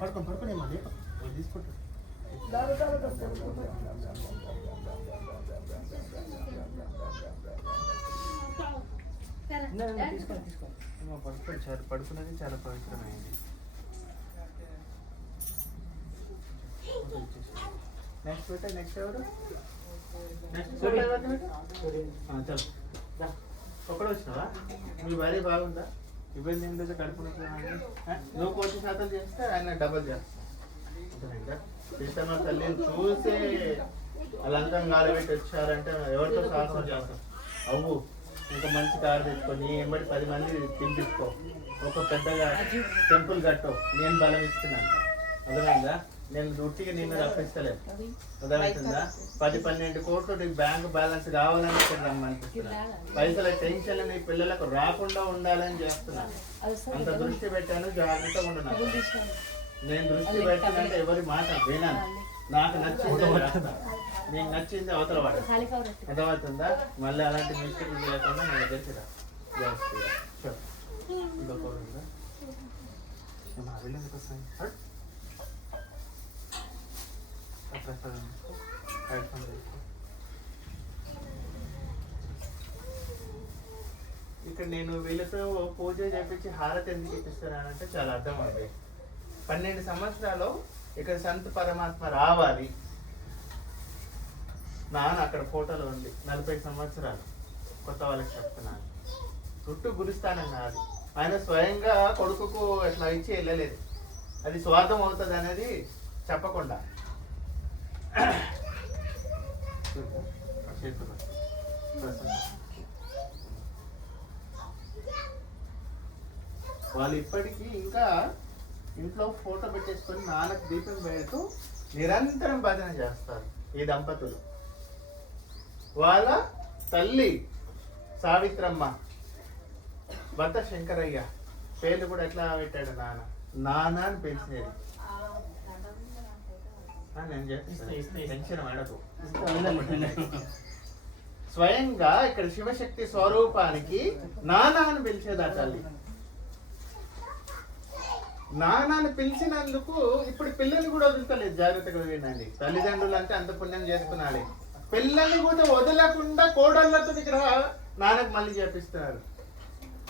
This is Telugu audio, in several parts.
పడుకొని మళ్ళీ తీసుకుంటాడు. పడుకున్నది చాలా పవిత్రమైంది. నెక్స్ట్ పెట్టే నెక్స్ట్ ఎవరు చల్ ఒక్కడే వచ్చినావా? మీ భార్య బాగుందా? ఇబ్బంది ఏం లేదా? కడుపు నువ్వు కొంచెం శాతం చేస్తే ఆయన డబల్ చేస్తాను. తల్లిని చూసే వాళ్ళంతా గాలిపెట్టి వచ్చారంటే ఎవరితో సాహసం చేస్తాం. అవ్వు ఇంకా మంచి కారు తెచ్చుకొని ఎంబడి 10 మంది తినిపించుకో. ఒక పెద్దగా టెంపుల్ కట్టు. నేను బలం ఇస్తున్నాను. అర్థమైందా? నేను రుట్టిగా నిన్ను రప్పిస్తలేదు. అర్థమవుతుందా? 10-12 కోట్లు నీకు బ్యాంక్ బ్యాలెన్స్ కావాలని ఇక్కడ రమ్మనిపిస్తున్నా. పైసల టెన్షన్ నీ పిల్లలకు రాకుండా ఉండాలని చేస్తున్నాను. అంత దృష్టి పెట్టాను. జాగ్రత్తగా ఉంటున్నాను. నేను దృష్టి పెట్టానంటే ఎవరి మాట వినాను. నాకు నచ్చింది నీకు నచ్చింది అవతల వాడు. అర్థమవుతుందా? మళ్ళీ అలాంటి మిస్టేక్ లేకుండా నేను దగ్గరికి రా. ఇక్కడ నేను వీళ్ళతో పూజ చేపించి హారతి ఎందుకు ఇప్పిస్తున్నానంటే చాలా అర్థం అవుతుంది. 12 సంవత్సరాలు ఇక్కడ సంత పరమాత్మ రావాలి. నాన్న అక్కడ ఫోటోలో ఉంది. 40 సంవత్సరాలు కొత్త వాళ్ళకి చెప్తున్నాను. చుట్టూ గురుస్థానం కాదు. ఆయన స్వయంగా కొడుకుకు ఎట్లా ఇచ్చి వెళ్ళలేదు. అది స్వార్థం అవుతుంది అనేది చెప్పకుండా వాళ్ళు ఇప్పటికీ ఇంకా ఇంట్లో ఫోటో పెట్టేసుకొని నాన్నకు దీపం పెడుతూ నిరంతరం భజన చేస్తారు ఈ దంపతులు. వాళ్ళ తల్లి సావిత్రమ్మ, భర్త శంకరయ్య. పేర్లు కూడా ఎట్లా పెట్టాడు? నాన్న నాన్న అని పెంచినది. నేను టెన్షన్ వాడకు. స్వయంగా ఇక్కడ శివశక్తి స్వరూపానికి నాన్న అని పిలిచేదా తల్లి. నాన్నని పిలిచినందుకు ఇప్పుడు పిల్లల్ని కూడా వదులుతలేదు. జాగ్రత్తగా వినండి. తల్లిదండ్రులు అంటే అంత పుణ్యం చేసుకున్నాలి. పిల్లల్ని కూడా వదలకుండా కోడళ్ళతో ఇక్కడ నాన్నకు మళ్ళీ చేపిస్తున్నారు.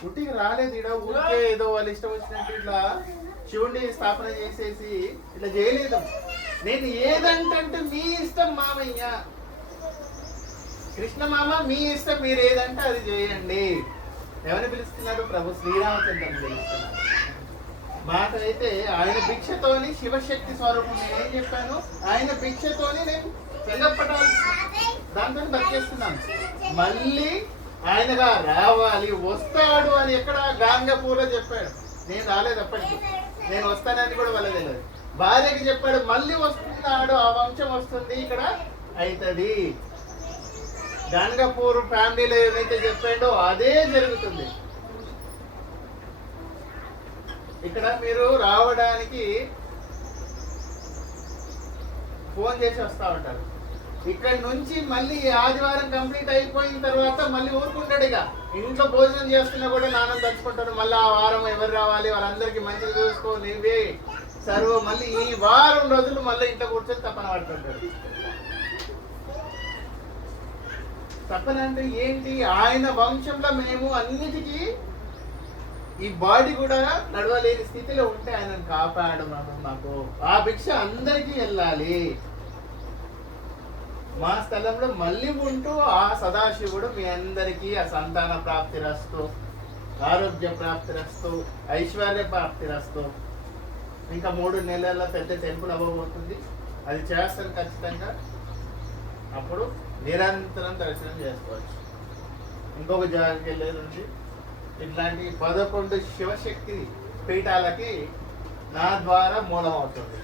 పుట్టికి రాలేదు. ఇడ ఊరికే ఏదో వాళ్ళు ఇష్టం వచ్చినట్టు ఇట్లా శివుడిని స్థాపన చేసేసి ఇట్లా చేయలేదు. నేను ఏదంటే మీ ఇష్టం మామయ్య, కృష్ణ మామ మీ ఇష్టం, మీరు ఏదంటే అది చేయండి. ఎవరిని పిలుస్తున్నారు? ప్రభు శ్రీరామచంద్రుని పిలుస్తున్నారు. మాకైతే ఆయన భిక్షతోని శివశక్తి స్వరూపం. నేను ఏం చెప్పాను? ఆయన భిక్షతోని నేను తెల్లపటాలు దాంతో బతికేస్తున్నాను. మళ్ళీ ఆయనగా రావాలి, వస్తాడు అని ఎక్కడ గాంగపూర్లో చెప్పాడు. నేను రాలేదు అప్పటికి. నేను వస్తానని కూడా వాళ్ళ తెలియదు. భార్యకి చెప్పాడు మళ్ళీ వస్తున్నాడు, ఆ వంశం వస్తుంది, ఇక్కడ అవుతుంది. గాంగపూర్ ఫ్యామిలీలో ఏదైతే చెప్పాడో అదే జరుగుతుంది. ఇక్కడ మీరు రావడానికి ఫోన్ చేసి వస్తా ఉంటారు. ఇక్కడ నుంచి మళ్ళీ ఆదివారం కంప్లీట్ అయిపోయిన తర్వాత మళ్ళీ ఊరుకుంటాడు. ఇక ఇంట్లో భోజనం చేస్తున్నా కూడా నాన్న తలుచుకుంటాడు. మళ్ళీ ఆ వారం ఎవరు రావాలి, వాళ్ళందరికీ మంచిగా చూసుకో, నీవే సర్వ. మళ్ళీ ఈ వారం రోజులు మళ్ళీ ఇంట్లో కూర్చొని తపన పడుతుంటాడు. తపన అంటే ఏంటి? ఆయన వంశంలో మేము అన్నిటికీ ఈ బాడీ కూడా నడవలేని స్థితిలో ఉంటే ఆయనను కాపాడమను. మాకు ఆ భిక్ష అందరికీ వెళ్ళాలి. మా స్థలంలో మళ్ళీ ఉంటూ ఆ సదాశివుడు మీ అందరికీ ఆ సంతాన ప్రాప్తి రస్తు, ఆరోగ్య ప్రాప్తి రస్తు, ఐశ్వర్య ప్రాప్తి రస్తు. ఇంకా 3 నెలల్లో పెద్ద టెంపుల్ అవ్వబోతుంది. అది చేస్తాను ఖచ్చితంగా. అప్పుడు నిరంతరం దర్శనం చేసుకోవచ్చు. ఇంకొక జాగ్రత్త వెళ్ళేది ఉంది. ఇట్లాంటి 11 శివశక్తి పీఠాలకి నా ద్వారా మూలం అవుతుంది.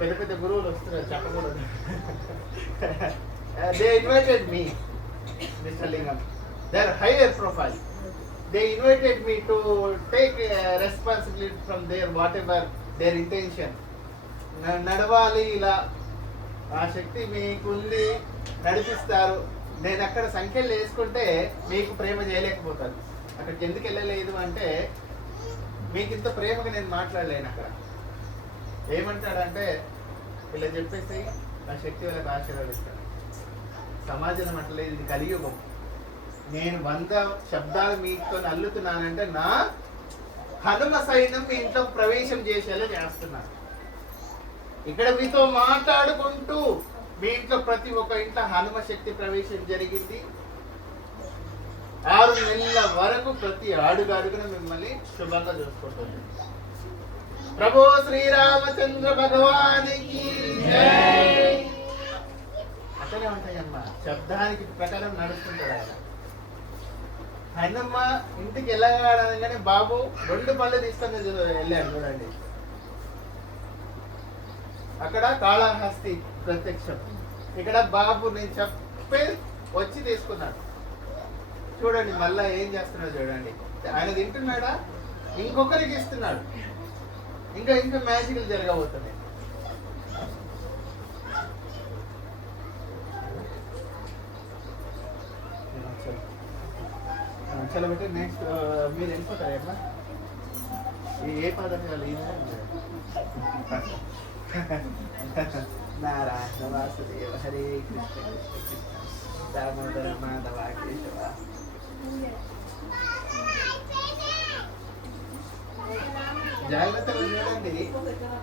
పెద్ద పెద్ద గురువులు వస్తున్నారు, చెప్పకూడదు. They invited me, Mr. Lingam. They are higher profile. They invited me to take responsibility from their whatever their intention. నడవాలి ఇలా, ఆ శక్తి మీకుంది, నడిపిస్తారు. నేను అక్కడ సంఖ్యలు వేసుకుంటే మీకు ప్రేమ చేయలేకపోతాను. అక్కడికి ఎందుకు వెళ్ళలేదు అంటే మీకు ఇంత ప్రేమగా నేను మాట్లాడలేను అక్కడ. ఏమంటాడంటే ఇలా చెప్పేసి నా శక్తి వాళ్ళకి ఆశీర్వదిస్తాడు. సమాజం అట్లేదు, ఇది కలియుగం. నేను 100 శబ్దాలు మీతో అల్లుతున్నానంటే నా హనుమ సైన్యం మీ ఇంట్లో ప్రవేశం చేసేలా చేస్తున్నాను. ఇక్కడ మీతో మాట్లాడుకుంటూ మీ ఇంట్లో ప్రతి ఒక్క ఇంట్లో హనుమ శక్తి ప్రవేశం జరిగింది. 6 నెలల వరకు ప్రతి అడుగున మిమ్మల్ని శుభంగా చూసుకుంటుంది. ప్రభు శ్రీరామచంద్ర భగవానికి జై. అట్లనే ఉంటాయమ్మా, శబ్దానికి ప్రకారం నడుస్తుంటాడు ఆయన. హనుమ ఇంటికి వెళ్ళగానే బాబు 2 పళ్ళు తీసుకొని వెళ్ళాడు చూడండి. అక్కడ కాళహస్తి ప్రత్యక్షం, ఇక్కడ బాబు నేను చెప్పే వచ్చి తీసుకున్నాడు. చూడండి మళ్ళా ఏం చేస్తున్నాడు చూడండి. ఆయన తింటున్నాడా, ఇంకొకరికి ఇస్తున్నాడు. ఇంకా ఇంకా మ్యాజిక్లు జరగబోతున్నాయి. చలో బట్టి నెక్స్ట్ మీరు వెళ్ళిపోతారు ఎట్లా? ఏ పథకాలు నారాయణ వాసుదేవ హరే కృష్ణ కృష్ణ కృష్ణ దామోదర మాధవ కేశవ. జాగ్రత్తగా చూడండి,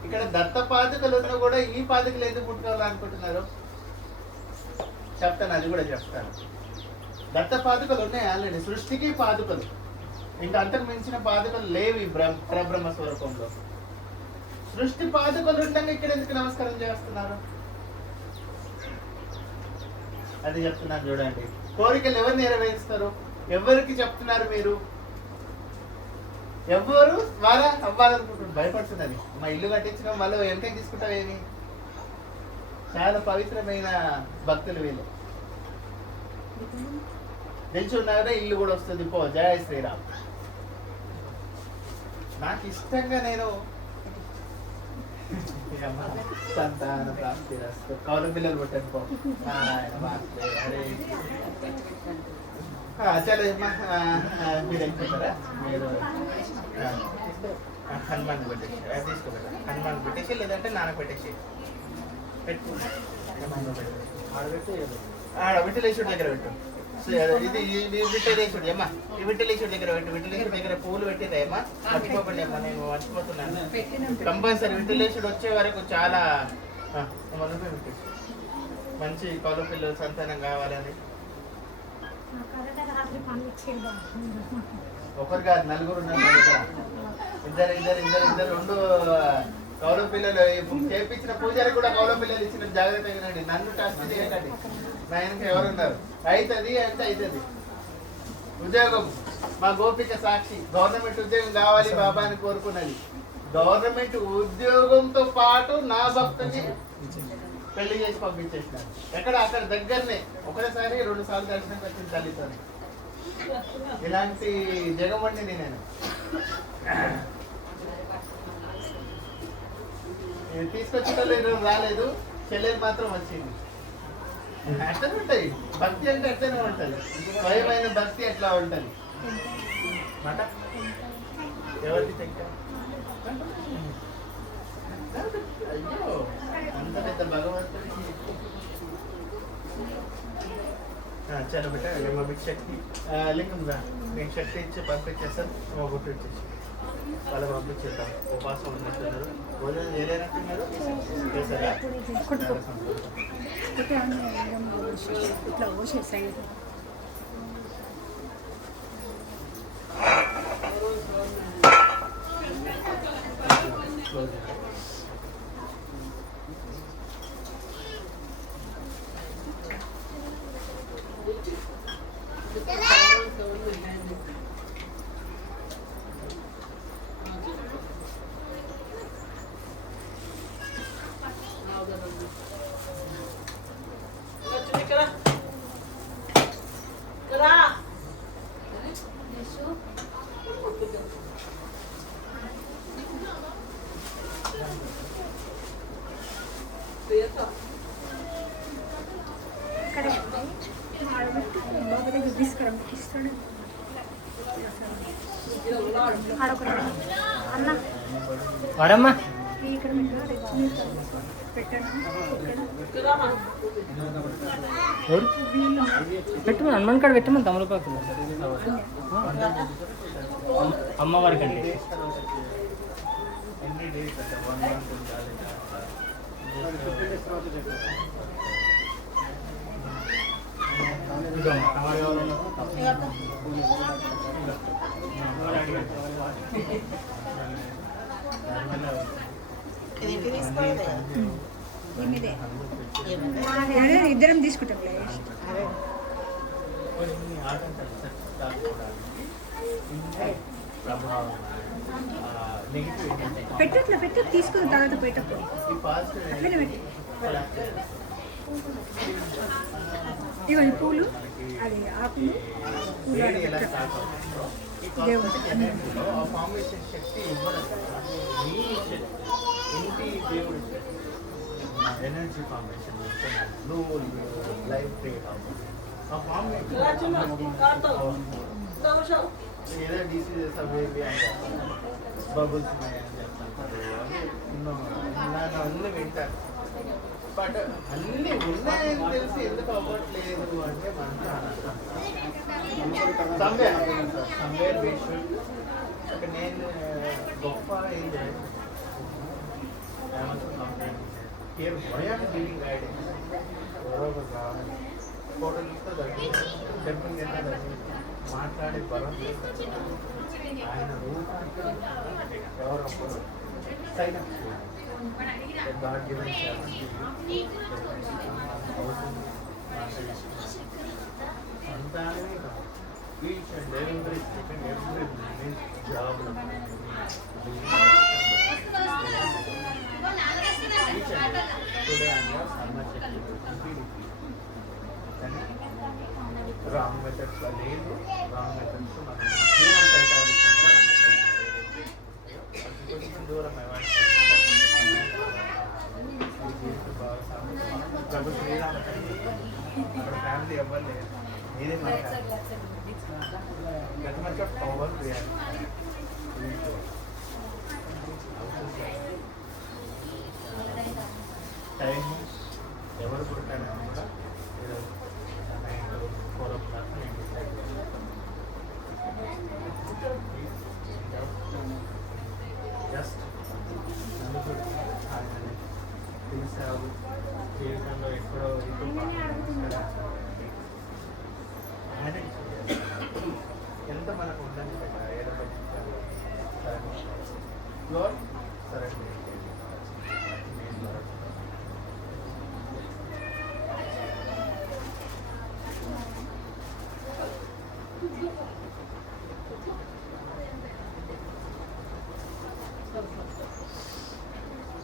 ఇక్కడ దత్త పాదుకలు ఉన్నా కూడా ఈ పాదుకలు ఎందుకు పుట్టుకోవాలనుకుంటున్నారు చెప్తాను, అది కూడా చెప్తాను. దత్త పాదుకలు ఉన్నాయి ఆల్రెడీ, సృష్టికి పాదుకలు, ఇంకా అంతకు మించిన పాదుకలు లేవు ఈ పరబ్రహ్మ స్వరూపంలో. సృష్టి పాదుకలు ఉండగా ఇక్కడ ఎందుకు నమస్కారం చేస్తున్నారు అది చెప్తున్నాను చూడండి. కోరికలు ఎవరు నెరవేరుస్తారు, ఎవరికి చెప్తున్నారు మీరు, ఎవరు ద్వారా అవ్వాలనుకుంటున్నారు? భయపడుతున్నది. మా ఇల్లు కట్టించడం వల్ల వెనకకి తీసుకుంటావేమి? చాలా పవిత్రమైన భక్తులు వీళ్ళు. నిల్చున్నారే ఇల్లు కూడా వస్తుంది. పో, జయ శ్రీరామ్. నాకు ఇష్టంగా నేను సంతాన ప్రాప్తి రస్తు, కౌలు పిల్లలు పుట్టాను. పో నారాయణ హరే. చలో మీరు వెళ్ళిపోతారా? మీరు హనుమాన్ పెట్టేసి తీసుకోబెట్టా, హనుమాన్ పెట్టేసి లేదంటే నాన్న పెట్టేసి ఆడ విఠలేశ్వరుడి దగ్గర పెట్టు. ఇది విఠలేశ్వరుడు అమ్మా, ఈ విఠలేశ్వరుడి దగ్గర పెట్టు. విఠలేశ్వరుడి దగ్గర పూలు పెట్టిరా అమ్మా, మర్చిపోకండి అమ్మా, నేను మర్చిపోతున్నాను. కంపల్సరీ విఠలేశ్వరుడు వచ్చే వరకు చాలా మంచి కౌలు పిల్లలు సంతానం కావాలని. ఒకరు కాదు, నలుగురు ఉన్నారు. ఇద్దరు 2 కౌలు పిల్లలు చేపించిన పూజారి కూడా కౌలు పిల్లలు ఇచ్చిన. జాగ్రత్త వినండి, నన్ను టచ్ చేయకండి. నా వెనక ఎవరున్నారు? అవుతుంది అంటే అవుతుంది. ఉద్యోగం మా గోపిక సాక్షి, గవర్నమెంట్ ఉద్యోగం కావాలి బాబా అని కోరుకున్నది. గవర్నమెంట్ ఉద్యోగంతో పాటు నా భక్తుని పెళ్లి చేసి పంపించేసినారు. ఎక్కడ? అక్కడ దగ్గరనే. ఒకసారి 2 సార్లు దర్శనం వచ్చింది తల్లితో. ఇలాంటి జగమండి నేను తీసుకొచ్చిన రాలేదు, చెల్లెలు మాత్రం వచ్చింది. అట్లనే ఉంటాయి. భక్తి అంటే అట్లనే ఉంటుంది. స్వయమైన భక్తి ఎట్లా ఉంటుంది మాట. ఎవరికి అయ్యో అంత పెద్ద భగవంతుడికి. చలో బిడ్డ, మా బిడ్డ శక్తి లింగం రా, నేను శక్తి ఇచ్చి పంపించేస్తాను. మా గుట్టు ఇచ్చేసి వాళ్ళు పంపించేద్దాం. ఉపాసం ఉన్నట్టున్నారు, భోజనం చేయలేనట్టున్నారు. చేశారా? వాడమ్మా ఎవరు పెట్టమని హనుమాన్ కాడ పెట్టమని తమలపాకు అమ్మవారికి అండి ఇద్దరం తీసుకుంటాం పెట్టట్లే పెట్టి తీసుకున్న తర్వాత పెట్టప్పుడు అట్లనే పెట్టి ఇవన్నీ పూలు అది ఆకులు దేవుడు ఎనర్జీ ఫార్మేషన్ లైఫ్ క్రియేట్ ఏదో డిసీజెస్ అవి బబుల్స్ ఉన్నాయని చెప్తారు అన్నీ వింటారు బట్ అన్నీ ఉన్నాయని తెలిసి ఎందుకు అవ్వట్లేదు అంటే మనకి సంవేర్ బేస్మెంట్ అక్కడ నేను గొప్ప ఏంటి here why are you giving guidance ఎవరో కావాలి ఫోటోలు ఇస్తే దగ్గర టెంపుల్ ఎంత దగ్గర మాట్లాడే బలం ఆయన రూపానికి ఎవరప్పుడు సైన్ అప్ గాడ్ గివెన్ అంతానే కాదు each and every second every minute job today I am కానీ రాంగ్ మెథడ్స్ లేదు రాంగ్ మెథడ్స్ మనం హ్యూమన్ సైకాలజీ కొంచెం దూరం అవ్వాలి ప్రభు శ్రీరామ్ అక్కడ ఫ్యామిలీ ఎవరు లేదు మీరే మా గత మధ్య పవర్ క్రియాలి టైం ఎవరు పుట్టారని కూడా ఈరోజు 4 o'clock నేను డిసైడ్ జస్ట్ నలుగురు ఆయన తెలిసావు జీవితంలో ఎక్కడో ఎంత మనకు ఉందని ఏదో సరే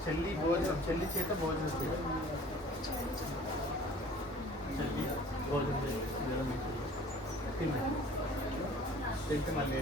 చెల్లి భోజనం చెల్లి చేత భోజనం చేయాలి చెల్లి భోజనం తింటే మళ్ళీ